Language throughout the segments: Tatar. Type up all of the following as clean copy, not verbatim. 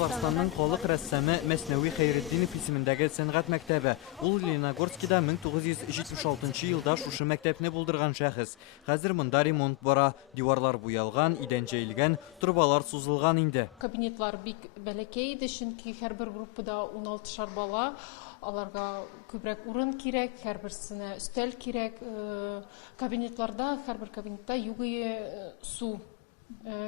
Казахстанның халык рәссамы Мәснәви Хәйретдинов исемендәге сәнгать мәктәбе. Ул Лениногорскида 1976 елда шушы мәктәпне булдырган шәхес. Хәзер монда ремонт бара. Диварлар буялган, идән җәелгән, трубалар сузылган инде. Кабинетлар бик бәләкәй иде, чөнки һәрбер группада 16 бала. Аларга күбрәк урын кирәк, һәрберсенә өстәл кирәк. Кабинетларда, һәрбер кабинетта югые су.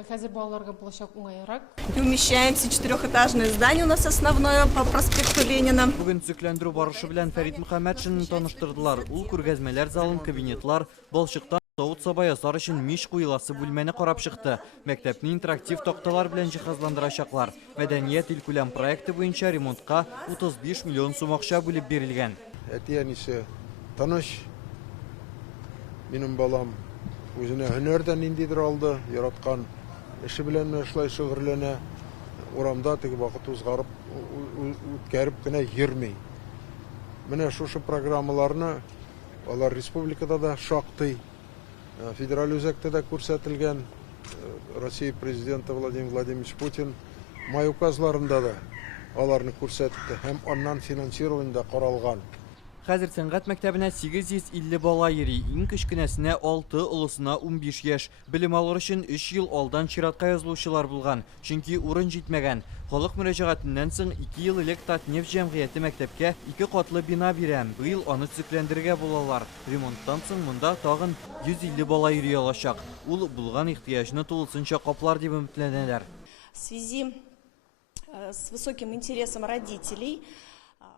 Хәзер балаларга булачак уңайрак. Умещаемся, четырехэтажное здание у нас основное по проспекту Ленина. Бүген төзекләндерү барышы белән Фәрит Мөхәммәтшинны таныштырдылар. Ул күргәзмәләр залын, кабинетлар, балчыктан савыт-саба ясар өчен мич куеласы бүлмәне карап чыкты. Мәктәпне интерактив такталар белән җиһазландырачаклар. Мәдәният илкүләм проекты буенча ремонтка 35 миллион сум акча бүлеп бирелгән. Әти-әнисе таныш. Минем балам үзенә һөнәрдән ниндидер алды, яраткан эше белән эшләй шөгырьләнә. Урамда теге вакыт узгарып, үткәреп кенә йөрми. Менә шушы программаларны алар республикада да шактый, федераль үзәктә дә күрсәтелгән. Россия президенты Владимир Владимирович Путин май указларында да аларны күрсәтте һәм аннан финансирование да каралган. Хәзер сәнгать мәктәбенә 850 бала йөри. Иң кечкенәсенә 6, олысына 15 яшь. Белем алыр өчен 3 ел алдан чиратка язылучылар булган, чөнки урын җитмәгән. Халык мөрәҗәгатеннән соң 2 ел элек Татнефть җәмгыяте мәктәпкә 2 катлы бина бирәм. Быел аны төзекләндерергә булалар. Ремонттан соң монда тагын 150 бала йөри алачак. Ул булган ихтыяҗны тулысынча каплар дип өметләнәләр. В связи с высоким интересом родителей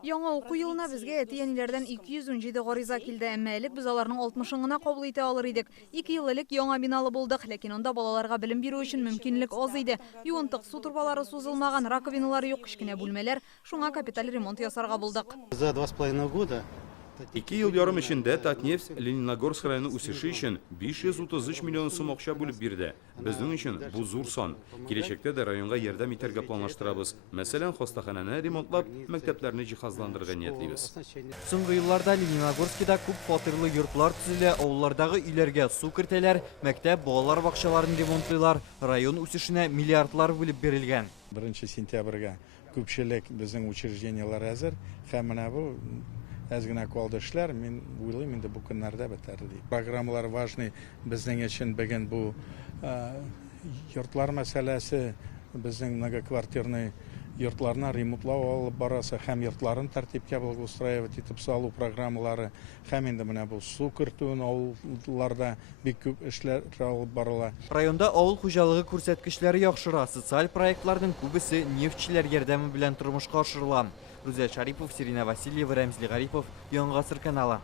Яңа уку елына безгә әти-әниләрдән 217 гариза килде, әмма элек без аларның 60-ын гына кабул итә алыр идек. 2 ел элек яңа биналы булдык, ләкин анда балаларга белем бирү өчен мөмкинлек аз иде. Юынтык, су турбалары сузылмаган, раковиналары юк, кечкенә бүлмәләр, шуңа капиталь ремонт ясарга булдык. За 2,5 года 2 ел ярым эчендә Татнефть Лениногорск районы үсеше өчен 533 миллион сум акча бүлеп бирде. Безнең өчен бу зур сан. Киләчәктә дә районга ярдәм итәргә планлаштырабыз. Мәсәлән, хастаханәне ремонтлап, мәктәпләрне җиһазландырырга ниятлибез. Соңгы елларда Лениногорскида күп фатирлы йортлар төзелә, авыллардагы өйләргә су кертәләр, мәктәп, балалар бакчаларын ремонтлыйлар, район үсешенә миллиардлар бүлеп бирелгән. 1 сентябрьгә күпчелек безнең учреждениелар әзер, һәм менә бу әз генә калды эшләр, мин уйлыйм инде бу көннәрдә бетәр ди. Программалар важный безнең өчен бүген бу йортлар мәсьәләсе, безнең многоквартирный йортларны ремонтлау алып барасы һәм йортларын тәртипкә благоустраивать итеп салу программалары, һәм инде менә бу су кертүен авылларда бик күп эшләр алып барыла. Районда авыл хуҗалыгы күрсәткечләре яхшыра, социаль проектларның күбесе нефтьчеләр ярдәме белән тормышка ашырыла. Рузель Шарипов, Сирина Васильева, Рәмзли Гарипов, Яңа Гасыр каналы.